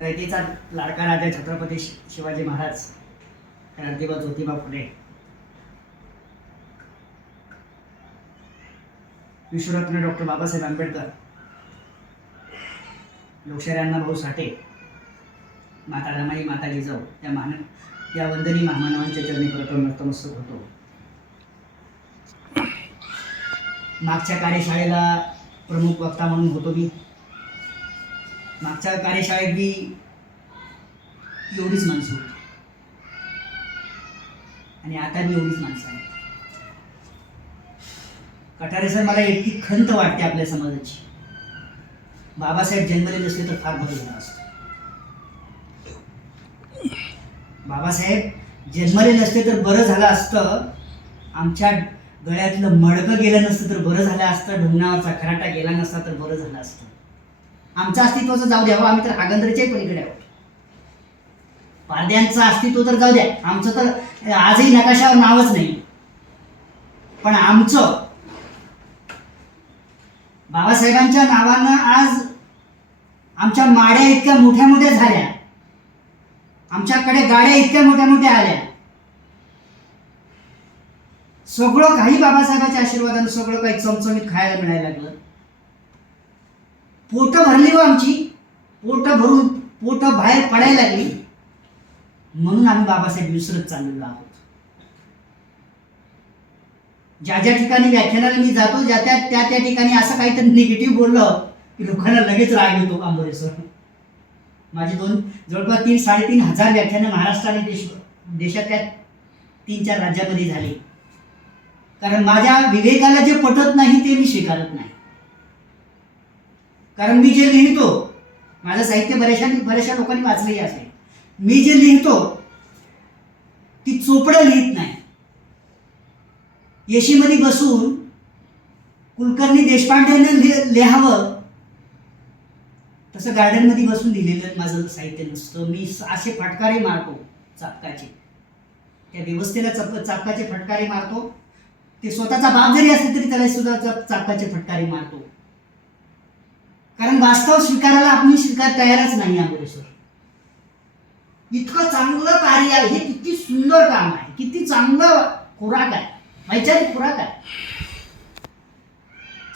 रयतेचा लाडका राजा छत्रपती शिवाजी महाराज, क्रांतिबा ज्योतिबा फुले, विश्वरत्न डॉक्टर बाबासाहेब आंबेडकर, लोकशाहीर अण्णाभाऊ साठे, माता रमाई, माता जिजाऊ या वंदनीय महामानवांच्या चरणी प्रथम नतमस्तक होतो. मागच्या कार्यशाळेला प्रमुख वक्ता म्हणून होतो मी. मागच्या कार्यशाळेत बी एवढीच माणसं होती आणि आता बी एवढीच माणसं आहेत. कटारे सर, मला इतकी खंत वाटते आपल्या समाजाची. बाबासाहेब जन्मले नसले तर फार बरं झालं असतं. बाबासाहेब जन्मले नसते तर बरं झालं असतं. आमच्या गळ्यातलं मडकं गेलं नसतं तर बरं झालं असतं. ढुंगणावरचा खराटा गेला नसता तर बरं झालं असतं. आमचं अस्तित्वाचं जाऊ द्यावं, आम्ही तर हागंदरीच्याही पलीकडे आहोत. पारध्यांचं अस्तित्व तर जाऊ द्या, आमचं तर आजही नकाशावर नावच नाही. पण आमचं बाबासाहेबांच्या नावानं आज आमच्या माड्या इतक्या मोठ्या मोठ्या झाल्या, आमच्याकडे गाड्या इतक्या मोठ्या मोठ्या आल्या. सगळं काही बाबासाहेबांच्या आशीर्वादानं सगळं काही चमचमीत खायला मिळायला लागलं. पोट भरली हो आमची, पोट बाहेर पडायला लागली. म्हणून आम्ही बाबासाहेब विसरत चाललेलो आहोत. ज्या ज्या ठिकाणी व्याख्यानाला मी जातो, त्या ठिकाणी असं काहीतरी निगेटिव्ह बोललं की लोकांना लगेच राग येतो. आंबोरेसर, माझी जवळपास 3-3.5 हजार व्याख्यानं महाराष्ट्र आणि देशातल्या 3-4 राज्यामध्ये झाली. कारण माझ्या विवेकाला जे पटत नाही ते मी स्वीकारत नाही. कारण मी जे लिहितो, माझं साहित्य बऱ्याचशा लोकांनी वाचलंही असेल. मी जे लिहितो ती चोपडं लिहित नाही. येशीमध्ये बसून कुलकर्णी देशपांडेने लिहावं तसं गार्डनमध्ये बसून लिहिलेलं माझं साहित्य नसतं. मी असे फटकारे मारतो चापकाचे, त्या व्यवस्थेला चापकाचे फटकारे मारतो. ते स्वतःचा बाप जरी असले तरी त्याला सुद्धा चापकाचे फटकारे मारतो. कारण वास्तव स्वीकारायला आपण तयारच नाही. आंबोरेश्वर, इतकं चांगलं कार्य आहे हे, किती सुंदर काम आहे, किती चांगलं खुराक आहे, वैचारिक खुराक आहे.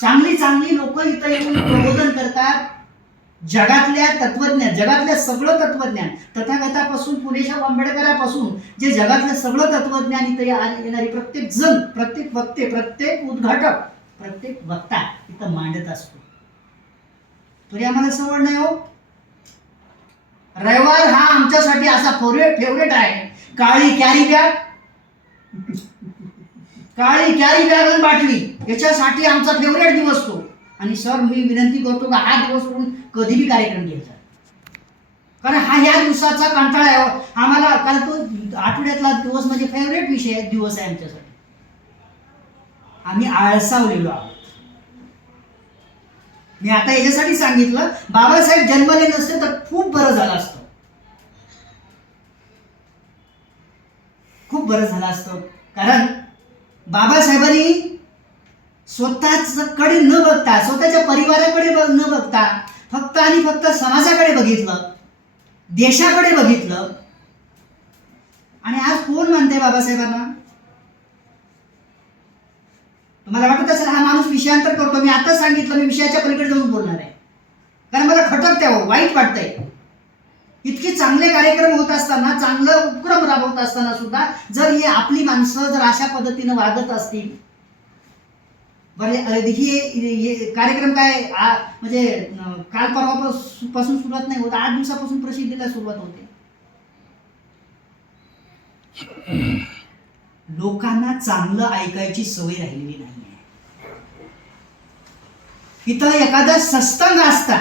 चांगली लोक इथं येऊन प्रबोधन करतात. जगातल्या सगळं तत्वज्ञान, तथागतापासून पुरेशा आंबेडकरापासून जे जगातलं सगळं तत्वज्ञान इथं येणारी प्रत्येक जण, प्रत्येक वक्ते, प्रत्येक उद्घाटक, प्रत्येक वक्ता इथं मांडत असतो. तरी आम्हाला सवड नाही हो. रविवार हा आमच्यासाठी असा फेवरेट आहे. काळी कॅरी बॅग आणि बाटली, याच्यासाठी आमचा फेवरेट दिवस तो. आणि सर, मी विनंती करतो का हा दिवस सोडून कधी बी कार्यक्रम घ्यायचा. कारण ह्या दिवसाचा कंटाळा आहे आम्हाला. कारण तो आठवड्यातला दिवस म्हणजे फेवरेट दिवस आहे आमच्यासाठी. आम्ही आळसावलेलो आहोत. मी आता याच्यासाठी सांगितलं, बाबासाहेब जन्मले नसते तर खूप बरं झालं असतं. खूप बरं झालं असतं. कारण बाबासाहेबांनी स्वतःकडे न बघता, स्वतःच्या परिवाराकडे न बघता फक्त आणि फक्त समाजाकडे बघितलं, देशाकडे बघितलं. आणि आज कोण मानते बाबासाहेबांना? तुम्हाला वाटत असेल हा माणूस विषयांतर करतो. मी आता सांगितलं, मी विषयाच्या पलीकडे जाऊन बोलणार आहे. कारण मला खटकतंय, वाईट वाटतंय. इतके चांगले कार्यक्रम होत असताना, चांगलं उपक्रम राबवत असताना सुद्धा जर ही आपली माणसं जर अशा पद्धतीनं वागत असतील, बरे ही कार्यक्रम काय म्हणजे काल परवापासून सुरुवात नाही होत, 8 दिवसापासून प्रसिद्धीला सुरुवात होते. लोकांना चांगलं ऐकायची सवय राहिलेली नाही. इथं एखादा सत्संग असता,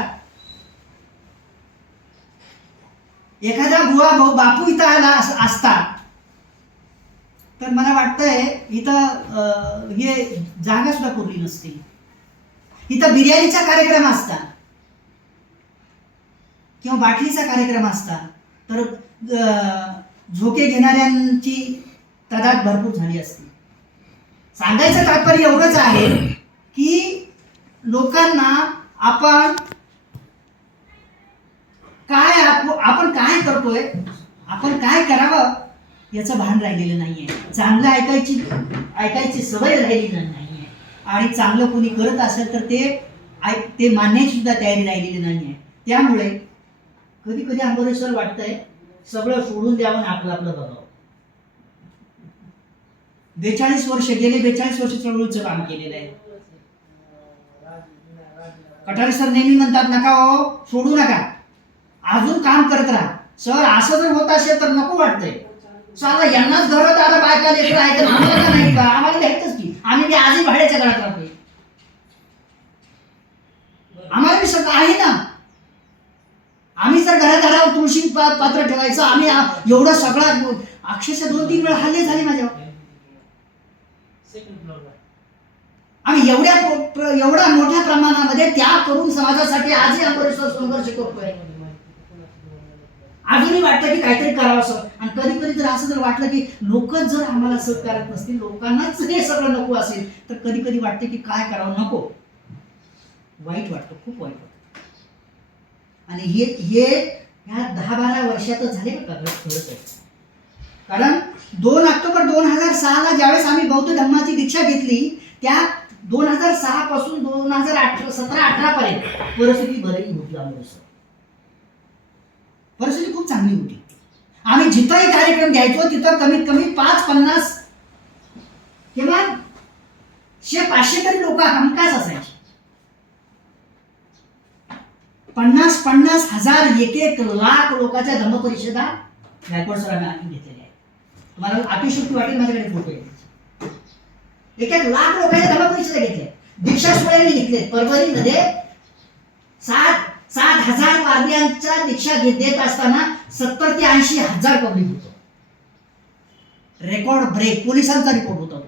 एखादा बुवा भाऊ बापू इथं आला असता तर मला वाटतंय इथं हे जागा सुद्धा पुरली नसती. इथं बिर्याणीचा कार्यक्रम असता किंवा बाटलीचा कार्यक्रम असता तर झोके घेणाऱ्यांची तादाद भरपूर झाली असती. सांगायचं तात्पर्य एवढंच आहे की लोकांना आपण काय आपण काय करतोय, आपण काय करावं याचं भान राहिलेलं नाहीये. चांगलं ऐकायची सवय राहिलेली नाहीये. आणि चांगलं कोणी करत असेल तर ते मानण्याची सुद्धा तयारी राहिलेली नाहीये. त्यामुळे कधी कधी आंबोरेश्वर वाटतंय सगळं सोडून द्यावं आणि आपलं आपलं बघावं. 42 वर्ष गेले, 42 वर्ष चळवळीचं काम केलेलं आहे. कटारे सर नेहमी म्हणतात नका हो, सोडू नका, अजून काम करत राहा. सर असं जर होत असेल तर नको वाटतंय. साला यांनाच घरात आलं बायका लेकर आहे तर आम्हाला का नाही का? आम्हाला द्यायचंच की, आम्ही आजही भाड्याच्या घरात राहतोय. आम्हाला बी सगळं आहे ना. आम्ही जर घरात तुळशी पात्र ठेवायचं, आम्ही एवढा सगळा अक्षरशः 2-3 वेळा हल्ले झाले माझ्यावर. आम्ही एवढ्या मोठ्या प्रमाणामध्ये त्याग करून समाजासाठी आजही आंबोरेश्वर संघर्ष करतोय. अजूनही वाटतं की काहीतरी करावं असं. आणि कधी कधी जर असं जर वाटलं की लोकच जर आम्हाला सहकार्य करत नसतील, लोकांनाच हे सगळं नको असेल तर कधी कधी वाटतं की काय करावं, नको, वाईट वाटतं, खूप वाईट वाटतं. आणि हे ह्या 10-12 वर्षातच झाले का खरंच. कारण 2 ऑक्टोबर 2006 ज्यावेळेस आम्ही बौद्ध धर्माची दीक्षा घेतली, त्या 2006 पासून 2017-18 पर्यंत परिस्थिती बरी होती. आंबोरेश्वर परिस्थिती खूप चांगली होती. आम्ही जिथंही कार्यक्रम घ्यायचो तिथं कमीत कमी 550 किंवा 100-500 तरी लोक हमखास असायचे. 50,000 1 लाख लोकांच्या धम्मपरिषदा गायकवाड सरांनी आम्ही घेतलेल्या आहेत. तुम्हाला अतिशयोक्ती वाटेल, माझ्याकडे फोटो आहे. 1 लाख लोकांच्या धम्मपरिषदा घेतल्या. दीक्षा सोहळ्याने घेतले. परभणीमध्ये 7,000 पारध्यांच्या दीक्षा देत असताना 70 ते 80 हजार पब्लिक होतं. रेकॉर्ड ब्रेक, पोलिसांचा रिपोर्ट होता.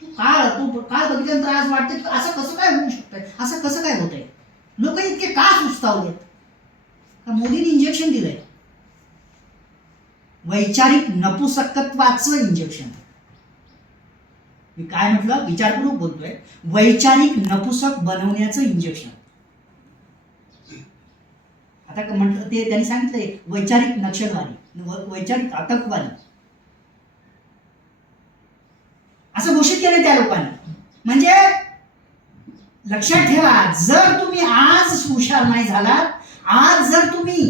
तू काळ बघितल्यानंतर आज वाटतं की असं कसं काय होऊ शकतंय, असं कसं काय होतंय. लोक इतके का सुस्तावलेत. मोदींनी इंजेक्शन दिलंय, वैचारिक नपुसकत्वाचं इंजेक्शन. मी काय म्हटलं, विचारपूर्वक बोलतोय, वैचारिक नपुसक बनवण्याचं इंजेक्शन. आता म्हटलं ते त्यांनी सांगितलंय वैचारिक नक्षलवादी, वैचारिक आतंकवादी असं घोषित केलं त्या लोकांनी. म्हणजे लक्षात ठेवा, जर तुम्ही आज हुशार नाही झालात, आज जर तुम्ही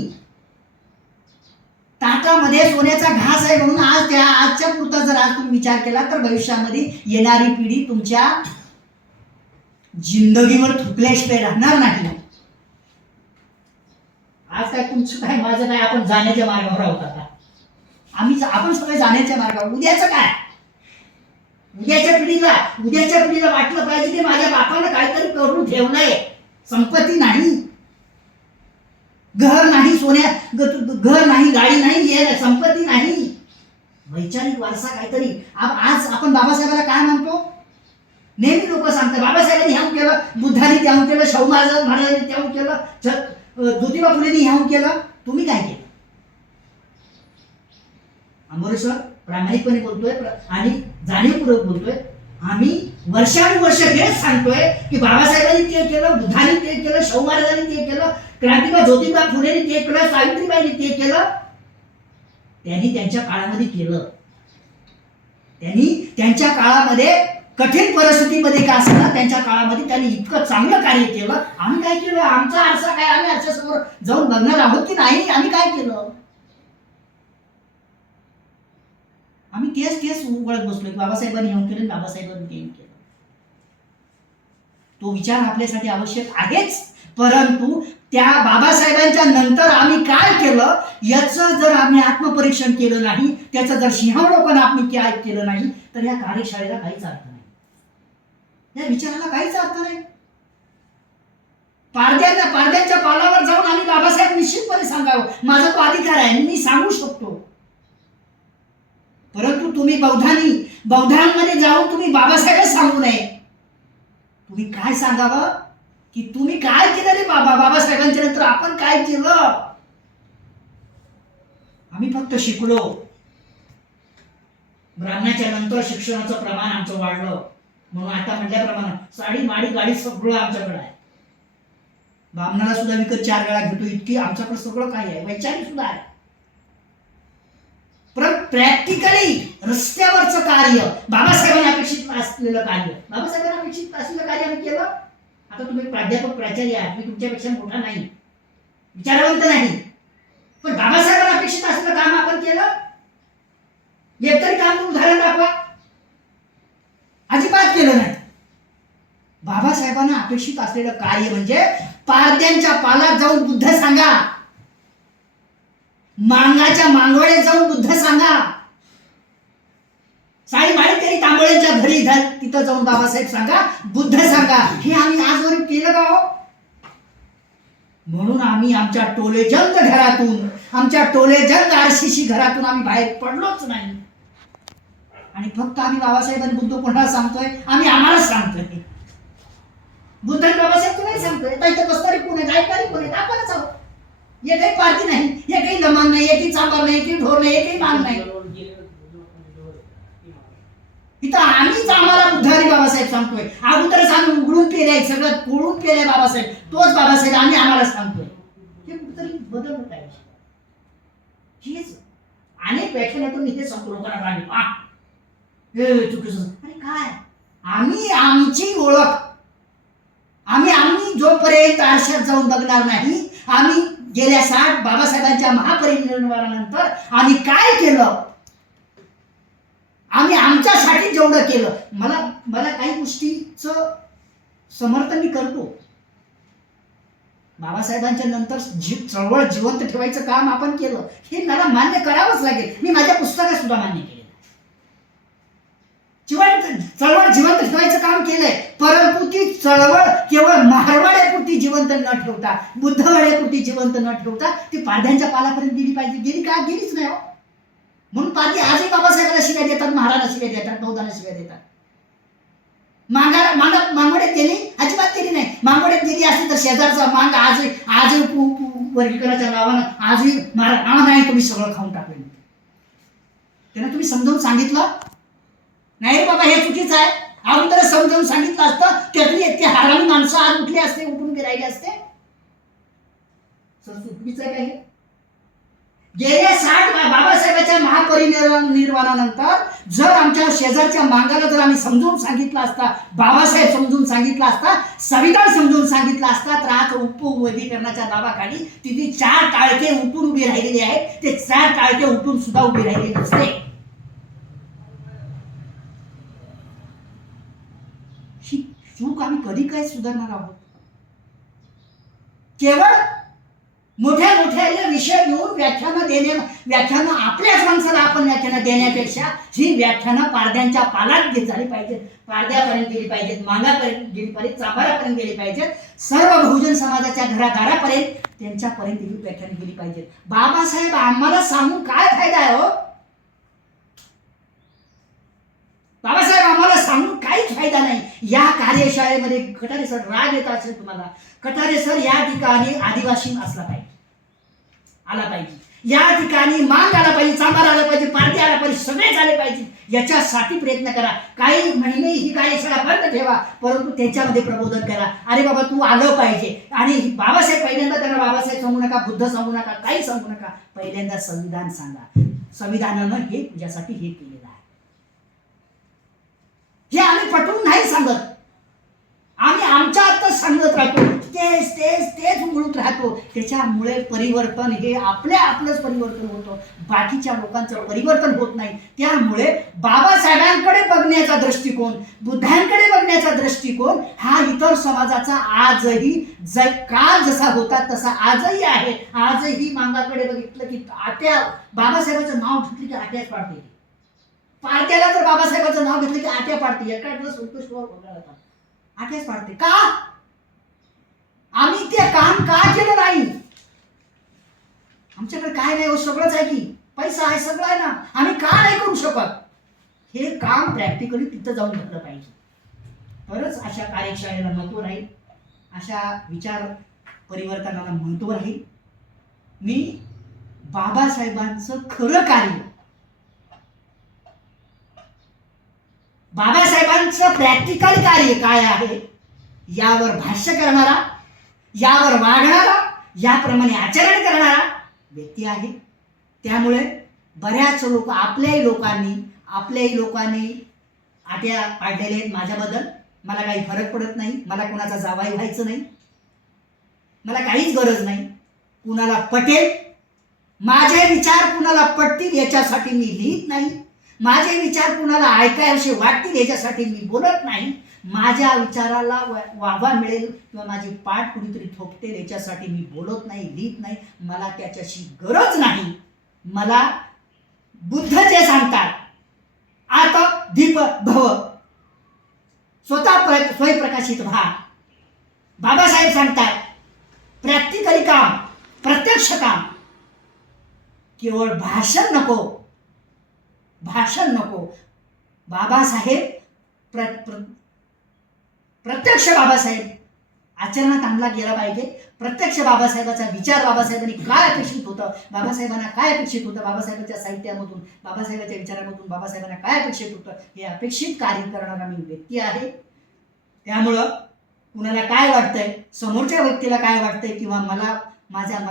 ताटामध्ये सोन्याचा घास आहे म्हणून आजच्या पुरता जर आज तुम्ही विचार केला तर भविष्यामध्ये येणारी पिढी तुमच्या जिंदगीवर थुकल्याशिवाय राहणार नाही. आज काय तुमचं काय माझं काय, आपण जाण्याच्या मार्गावर आहोत. आता आपण सगळे जाण्याच्या मार्गावर. उद्याचं काय, उद्याच्या पिढीला वाटलं पाहिजे की माझ्या बापानं काहीतरी करून ठेवलंय. संपत्ती नाही, घर नाही, घर नाही, गाडी नाही, संपत्ती नाही, वैचारिक वारसा काहीतरी. आज आपण बाबासाहेबाला काय म्हणतो, नेहमी लोक सांगतात बाबासाहेबांनी ह्याहून केलं, बुद्धांनी त्याहून केलं, शाहू महाराजांनी त्याहून केलं, ज्योतिबा फुलेंनी ह्याहून केलं. तुम्ही काय केलं. आंबोरेश्वर प्रामाणिकपणे बोलतोय आणि जाणीवपूर्वक बोलतोय. आम्ही वर्षानुवर्ष हेच सांगतोय की बाबासाहेबांनी ते केलं, बुद्धांनी ते केलं, शाहू महाराजांनी ते केलं, क्रांतिकारक ज्योतिबा फुलेंनी ते केलं, सावित्रीबाईंनी ते केलं. त्यांनी त्यांच्या काळामध्ये केलं. त्यांनी त्यांच्या काळामध्ये कठीण परिस्थितीमध्ये का असताना त्यांच्या काळामध्ये त्यांनी इतकं चांगलं कार्य केलं. आम्ही काय केलं, आमचा आरसा काय, आम्ही आरशासमोर जाऊन बघणार आहोत की नाही, आम्ही काय केलं. आम्ही तेच उघडत बसलोय, बाबासाहेबांनी येऊन केलं, बाबासाहेबांनी येऊन केलं. तो विचार आपल्यासाठी आवश्यक आहेच, परंतु त्या बाबासाहेबांच्या नंतर आम्ही काय केलं याचं जर आम्ही आत्मपरीक्षण केलं नाही, त्याचं जर सिंहावलोकन आपण काय केलं नाही तर या कार्यशाळेला काहीच अर्थ नाही, या विचाराला काहीच अर्थ नाही. पारद्यांच्या पावलावर जाऊन आम्ही बाबासाहेब निश्चितपणे सांगावं, माझा तो अधिकार आहे, मी सांगू शकतो. परंतु तुम्ही बौद्धांमध्ये जाऊन तुम्ही बाबासाहेबच सांगू नये. तुम्ही काय सांगावं की तुम्ही काय केलं रे बाबासाहेबांच्या नंतर आपण काय केलं. आम्ही फक्त शिकलो, ब्राह्मणाच्या नंतर शिक्षणाचं प्रमाण आमचं वाढलं, म्हणून आता म्हटल्याप्रमाणे साडी माडी गाडी सगळं आमच्याकडे आहे. बामणाला सुद्धा विकत 4 वेळा घेतो, इतकी आमच्याकडे सगळं काही आहे, वैचारिक सुद्धा आहे. पण प्रॅक्टिकली रस्त्यावरचं कार्य, बाबासाहेबांना अपेक्षित असलेलं कार्य, बाबासाहेबांना अपेक्षित असलेलं कार्य आम्ही केलं. आता तुम्ही प्राध्यापक प्राचार्य आहात, मी तुमच्यापेक्षा मोठा नाही, विचारवंत नाही, पण बाबासाहेबांना अपेक्षित असलेलं काम आपण केलं. एकतरी काम उदाहरण दाखवा. अजिबात केलं नाही. बाबासाहेबांना अपेक्षित असलेलं कार्य म्हणजे पारद्यांच्या पालात जाऊन बुद्ध सांगा, मांगाच्या मांगवळ्यात जाऊन बुद्ध सांगा, साई माळीकरी तांबोळ्यांच्या घरी तिथं जाऊन बाबासाहेब सांगा, बुद्ध सांगा. हे आम्ही आजवर केलं का हो? म्हणून आम्ही आमच्या टोलेजंग घरातून, आमच्या टोलेजंग आरसीसी घरातून आम्ही बाहेर पडलोच नाही. आणि फक्त आम्ही बाबासाहेब आणि बुद्ध कोणाला सांगतोय? आम्ही आम्हालाच सांगतोय. बुद्ध आणि बाबासाहेब कोणाला सांगतोय? इथं बसणारी कोण आहेत, ऐकणारी कोण आहेत? आपणच आहोत. एकही पार्टी नाही, एकही लमान नाही, एकही चांबार नाही, एकही ढोर नाही, एकही मान नाही. इथं आम्हीच आम्हाला बुद्ध आणि बाबासाहेब सांगतोय. अगोदरच आम्ही उघडून केलंय, सगळं कोळून केलंय बाबासाहेब, तोच बाबासाहेब आम्ही आम्हाला सांगतोय. हे कुठेतरी बदल होत आहे. हेच अनेक व्याख्यानातून इथे सांगतो लोकांना, हे चुकीचं. अरे काय, आम्ही आमची ओळख, आम्ही जोपर्यंत आरशात जाऊन बघणार नाही, आम्ही गेल्या 60 बाबासाहेबांच्या महापरिनिर्वाणानंतर आम्ही काय केलं, आम्ही आमच्यासाठी जेवढं केलं. मला काही गोष्टीचं समर्थन मी करतो. बाबासाहेबांच्या नंतर चळवळ जिवंत ठेवायचं काम आपण केलं, हे मला मान्य करावंच लागेल. मी माझ्या पुस्तकात सुद्धा मान्य केलं. चळवळ जिवंत ठेवायचं काम केलंय, परंतु ती चळवळ केवळ मारवाड्यापुरती जिवंत न ठेवता, बुद्धवाड्यापुरती जिवंत न ठेवता ती पारध्यांच्या पालापर्यंत गेली पाहिजे. गेली का? गेलीच नाही हो. म्हणून पारधी आजही बाबासाहेबांना शिव्या देतात, महाराजांना शिव्या देतात, बौद्धांना शिव्या देतात. मांगवड्यात गेली? अजिबात गेली नाही. मांगवड्यात गेली असती तर शेजारचा मांग आजही वर्गीकरणाच्या नावानं आजही नाही, तुम्ही सगळं खाऊन टाकलं. त्यांना तुम्ही समजावून सांगितलं नाही रे बाबा, हे चुकीचं आहे. अगोदर समजावून सांगितलं असतं, त्यातली इतकी हरामी माणसं आज उठली असते, उठून राहिले असते. चुकीचं आहे काय? गेल्या 60 बाबासाहेबांच्या महापरिनिर्वाणानंतर जर आमच्या शेजारच्या मांगाला जर आम्ही समजून सांगितलं असता, बाबासाहेब समजून सांगितलं असता, संविधान समजून सांगितलं असता, तर आज उपवर्गीकरणाच्या नावाखाली तिथे 4 टाळके उठून उभी राहिलेली आहेत. ते 4 टाळके उठून सुद्धा उभी राहिलेली नसते. ही चूक आम्ही कधी काय सुधारणार आहोत? केवळ मोठ्या मोठ्या विषय घेऊन व्याख्यानं आपल्याच माणसाला आपण व्याख्यानं देण्यापेक्षा ही व्याख्यानं पारद्यांच्या पालात झाली पाहिजेत, पारद्यापर्यंत गेली पाहिजेत, मागापर्यंत गेली पाहिजेत, चांभारापर्यंत गेली पाहिजेत, सर्व बहुजन समाजाच्या घरादारापर्यंत त्यांच्यापर्यंत ही व्याख्यानं गेली पाहिजेत. बाबासाहेब आम्हाला सांगून काय फायदा आहे हो? बाबासाहेब आम्हाला सांगून काहीच फायदा नाही. या कार्यशाळेमध्ये कटारे सर, राग येत असेल तुम्हाला, कटारे सर या ठिकाणी आदिवासी असला पाहिजे, आला पाहिजे. या ठिकाणी मांग आला पाहिजे, चांभार आला पाहिजे, पारधी आला पाहिजे, सगळेच आले पाहिजे. याच्यासाठी प्रयत्न करा. काही महिने ही कार्यशाळा बंद ठेवा, परंतु त्याच्यामध्ये प्रबोधन करा. अरे बाबा तू आलं पाहिजे. आणि बाबासाहेब पहिल्यांदा त्यांना बाबासाहेब सांगू नका, बुद्ध सांगू नका, काही सांगू नका. पहिल्यांदा संविधान सांगा. संविधानानं हे तुझ्यासाठी हे केलेलं आहे. हे आम्ही पटवून नाही सांगत, आम्ही आमच्या आतच सांगत राहतो, तेच बोलत राहतो. त्याच्यामुळे परिवर्तन हे आपलंच परिवर्तन होतं, बाकीच्या लोकांचं परिवर्तन होत नाही. त्यामुळे बाबासाहेबांकडे बघण्याचा दृष्टिकोन, बुद्धांकडे बघण्याचा दृष्टिकोन हा इतर समाजाचा आजही काळ जसा होता तसा आजही आहे. आजही मांगाकडे बघितलं की बाबासाहेबांचं नाव घेतलं की आट्याच पाडते. पारद्याला जर बाबासाहेबांचं नाव घेतलं की आट्या पाडते. एका आट्याच पाडते. का? आम्ही ते काम का केलं नाही? आमच्याकडे काय नाही हो, सगळंच आहे की, पैसा आहे, सगळं आहे ना, आम्ही का नाही करू शकत? हे काम प्रॅक्टिकली तिथं जाऊन घेतलं पाहिजे, तरच अशा कार्यशाळेला महत्व राहील, अशा विचार परिवर्तनाला महत्व राहील. मी बाबासाहेबांचं खरं कार्य, बाबासाहेबांचं प्रॅक्टिकल कार्य काय आहे यावर भाष्य करणारा, यावर वागणारा, याप्रमाणे आचरण करणारा व्यक्ती आहे. त्यामुळे बऱ्याच लोक आपल्याही लोकांनी आट्या पाडलेल्या आहेत माझ्याबद्दल. मला काही फरक पडत नाही, मला कुणाचा जावाई व्हायचं नाही, मला काहीच गरज नाही. कुणाला पटेल, माझे विचार कुणाला पटतील याच्यासाठी मी लिहित नाही, माझे विचार कुणाला ऐकायचे वाटतील याच्यासाठी मी बोलत नाही, माझ्या विचाराला वाहवा मिळेल किंवा माझी पाठ कुणीतरी थोपटेल याच्यासाठी मी बोलत नाही, लिहित नाही. मला त्याच्याशी गरज नाही. मला बुद्ध जे सांगतात, आता दीप भव, स्वयंप्रकाशित व्हा. बाबासाहेब सांगतात, प्रॅक्टिकली काम, प्रत्यक्ष काम. केवळ भाषण नको. बाबासाहेब प्रत्यक्ष बाबासाहेब आचरणात आणला गेला पाहिजे. प्रत्यक्ष बाबासाहेबाचा विचार, बाबासाहेबांनी काय अपेक्षित होतं, बाबासाहेबांना काय अपेक्षित होतं, बाबासाहेबांच्या साहित्यामधून, बाबासाहेबांच्या विचारामधून बाबासाहेबांना काय अपेक्षित होतं, हे अपेक्षित कार्य करणारा मी व्यक्ती आहे. त्यामुळं कुणाला काय वाटतंय, समोरच्या व्यक्तीला काय वाटतंय किंवा मला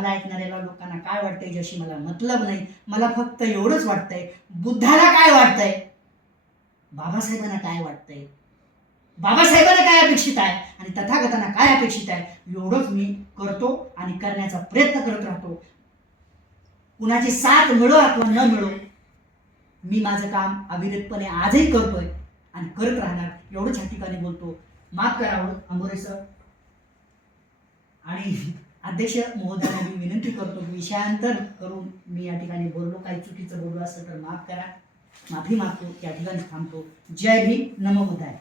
ऐकणाऱ्या लोकांना काय वाटतंय याच्याशी मला मतलब नाही. मला फक्त एवढंच वाटतंय, बुद्धाला काय वाटतंय, बाबासाहेबांना काय वाटतंय, बाबासाहेबांना काय अपेक्षित आहे आणि तथागतांना काय अपेक्षित आहे, एवढंच मी करतो आणि करण्याचा प्रयत्न करत राहतो. कुणाची साथ मिळो अथवा न मिळो, मी माझं काम अविरतपणे आजही करतोय आणि करत राहणार, एवढंच या ठिकाणी बोलतो. माफ करावं अंबोरे सर आणि अध्यक्ष महोदयांना मी विनंती करतो की विषयांतर करून मी या ठिकाणी बोललो, काही चुकीचं बोललो असेल तर माफ करा. माफी मागतो, या ठिकाणी थांबतो. जय भीम, नमो बुद्धाय.